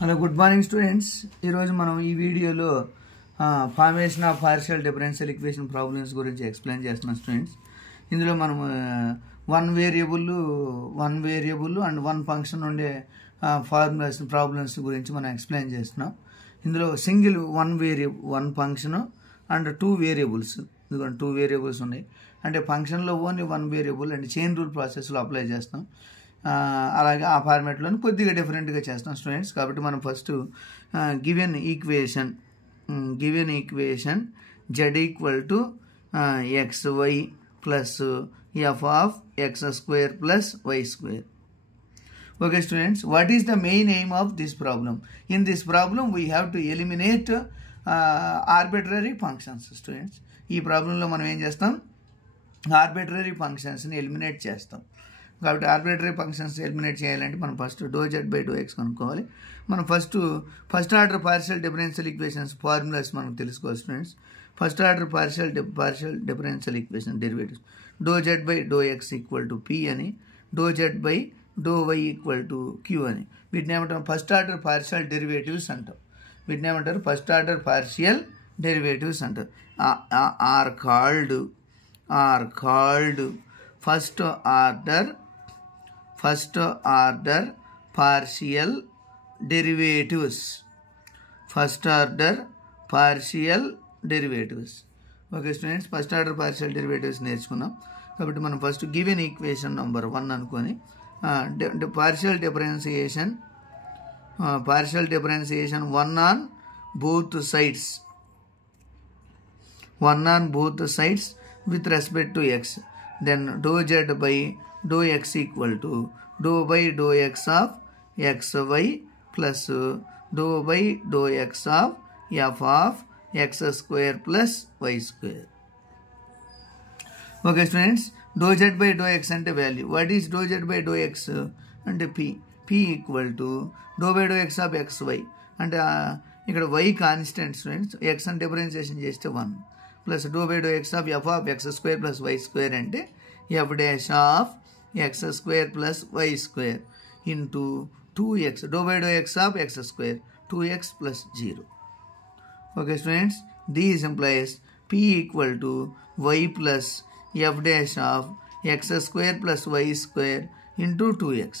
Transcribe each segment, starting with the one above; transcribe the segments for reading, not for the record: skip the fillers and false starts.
Hello good morning students. ఈరోజు మనం ఈ వీడియోలో formation of partial differential equation problems గురించి ఎక్స్ప్లెయిన్ చేస్తున్నాం స్టూడెంట్స్. ఇందులో మనం one variable and one function ఉండే ఫార్ములాస్ ప్రాబ్లమ్స్ గురించి మనం ఎక్స్ప్లెయిన్ చేస్తున్నాం. ఇందులో single one function and two variables, ఎందుకంటే టూ వేరియబుల్స్ ఉన్నాయి అంటే ఫంక్షన్లో only one variable and chain rule ప్రాసెస్లో అప్లై చేస్తాం. అలాగే ఆ ఫార్మాట్లోనే కొద్దిగా డిఫరెంట్గా చేస్తాం స్టూడెంట్స్. కాబట్టి మనం first given equation z equal to xy plus f of x² plus y². Okay students, what is the main aim of this problem? In this problem we have to eliminate arbitrary functions students. ఈ ప్రాబ్లంలో మనం ఏం చేస్తాం, arbitrary ఫంక్షన్స్ని eliminate చేస్తాం. కాబట్టి arbitrary functions eliminate చేయాలంటే మనం first ∂z/∂x కనుక్కోవాలి. మనం first order partial differential equations formulas మనం తెలుసుకోవాలి students. First order partial differential equation derivatives ∂z/∂x equal to p అని, ∂z/∂y ఈక్వల్ టు q అని. వీటిని ఏమంటాం, ఫస్ట్ ఆర్డర్ పార్షియల్ డెరివేటివ్స్ అంటాం. వీటిని ఏమంటారు, ఫస్ట్ ఆర్డర్ పార్షియల్ డెరివేటివ్స్ అంటారు. Are called first order partial derivatives. Okay students, first order partial derivatives నేర్చుకున్నాం. కాబట్టి మనం ఫస్ట్ గివెన్ ఈక్వేషన్ నెంబర్ 1 అనుకొని partial differentiation 1 on both sides with respect to x, then ∂z/∂x equal to ∂by∂x of xy plus ∂by∂x of f of x² plus y². Okay students, ∂z/∂x అంటే value. What is ∂z/∂x అంటే p equal to ∂by∂x of xy అంటే ఇక్కడ y constant students. x అని differentiation చేస్తే 1 plus ∂by∂x of f of x² plus y² అంటే f dash of x² plus y² into 2x, ∂by∂x of x² 2x plus 0. Okay students, this implies p equal to y plus f dash of x² plus y² into 2x.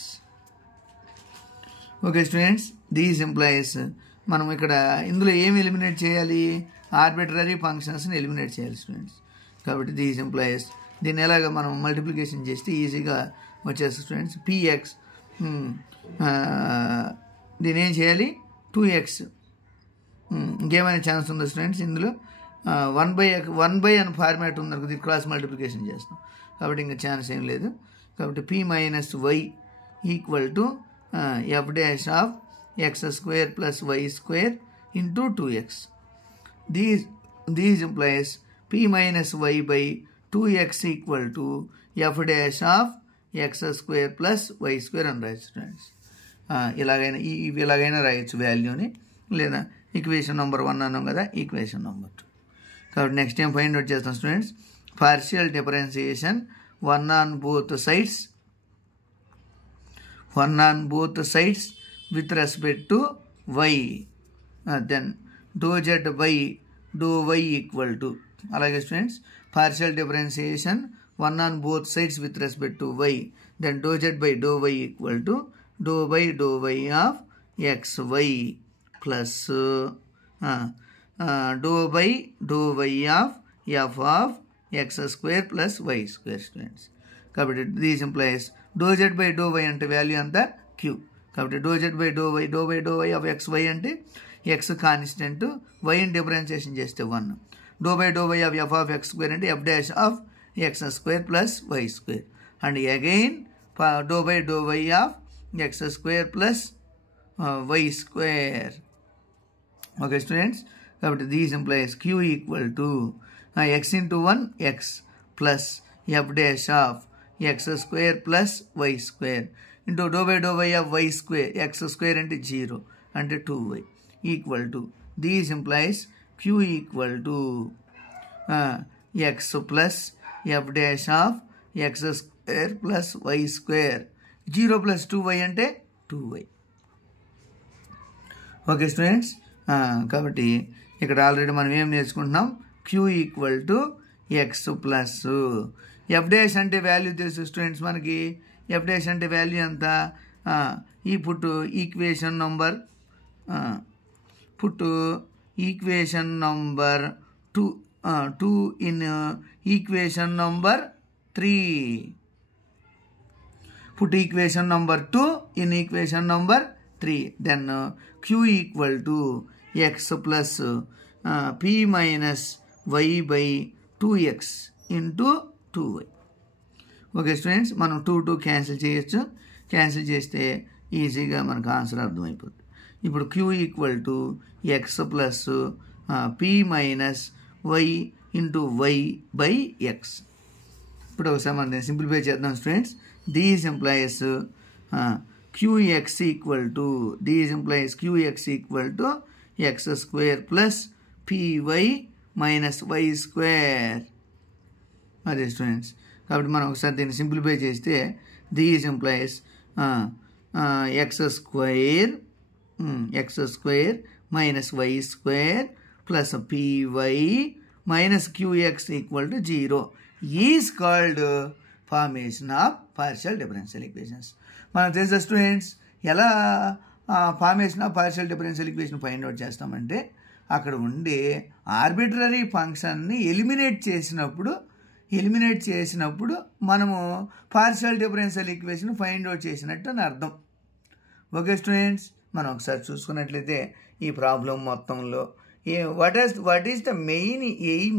Okay students, this implies మనం ఇక్కడ ఇందులో ఏమి eliminate చేయాలి, arbitrary ఫంక్షన్స్ని eliminate చేయాలి students. కాబట్టి these employees దీన్ని ఎలాగ మనం మల్టిప్లికేషన్ చేస్తే ఈజీగా వచ్చేస్తుంది స్టూడెంట్స్. px దీని ఏం చేయాలి, 2x. ఇంకేమైనా ఛాన్స్ ఉందా స్టూడెంట్స్, ఇందులో 1 అని ఫార్మాట్ ఉంది అనుకో, క్రాస్ మల్టిప్లికేషన్ చేస్తాం కాబట్టి ఇంకా ఛాన్స్ ఏం లేదు. కాబట్టి p minus y equal to f dash of x² plus y² into 2x. These implies p minus y by 2x equal to f dash of x² plus y² అని రాయొచ్చు students. ఇలాగైనా రాయొచ్చు వాల్యూని, లేదా ఈక్వేషన్ నెంబర్ 1 అన్నాం కదా, equation number 2. కాబట్టి next time find out చేస్తాం students. Partial differentiation 1 on both sides with respect to y, then ∂z/∂y equal to, అలాగే students partial differentiation 1 on both sides with respect to y, then ∂z/∂y equal to ∂by∂y of xy plus ∂by∂y of f of x² plus y² students. కాబట్టి these implies ∂z/∂y అంటే value అంతా q. కాబట్టి ∂z/∂y of xy అంటే x constant, y ని differentiation చేస్తే 1. ∂by∂y of f of x² అంటే f dash of x² plus y². And again ∂by∂y of x² plus y². Okay students, కాబట్టి these implies q equal to x into 1 x plus f dash of x² plus y² into ∂by∂y of y² x² అంటే 0 అంటే 2y equal to, these implies q equal to x plus f dash of x² plus y². 0 plus 2y అంటే 2y. Okay students, కాబట్టి ఇక్కడ already మనం ఏం నేర్చుకుంటున్నాం, Q equal to X plus F dash అంటే value తెలుసు స్టూడెంట్స్ మనకి. F dash అంటే వాల్యూ ఎంత, ఈ put equation number equation number 2 in equation number 3. put equation number 2 in equation number 3. Then q equal to x plus p minus y by 2x into 2y. Okay students, మనం 2 cancel చేయొచ్చు. Cancel చేస్తే ఈజీగా మనకు answer అర్థమైపోతుంది. ఇప్పుడు q equal to X plus p minus y into y by X. ఇప్పుడు ఒకసారి మనం సింప్లిఫై చేద్దాం students. These implies qx equal to x square plus py minus y square. అదే స్టూడెంట్స్, కాబట్టి మనం ఒకసారి దీన్ని సింప్లిఫై చేస్తే these implies x square minus y square plus py minus qx equal to 0 is called formation of partial differential equations. మనకు తెలుసా students, ఎలా formation of partial differential equation find out చేస్తామంటే, అక్కడ ఉండే ఆర్బిట్రరీ ఫంక్షన్ని ఎలిమినేట్ చేసినప్పుడు మనము partial differential equation find out చేసినట్టు అని అర్థం. ఓకే స్టూడెంట్స్, మనం ఒకసారి చూసుకున్నట్లయితే ఈ ప్రాబ్లం మొత్తంలో what is the main aim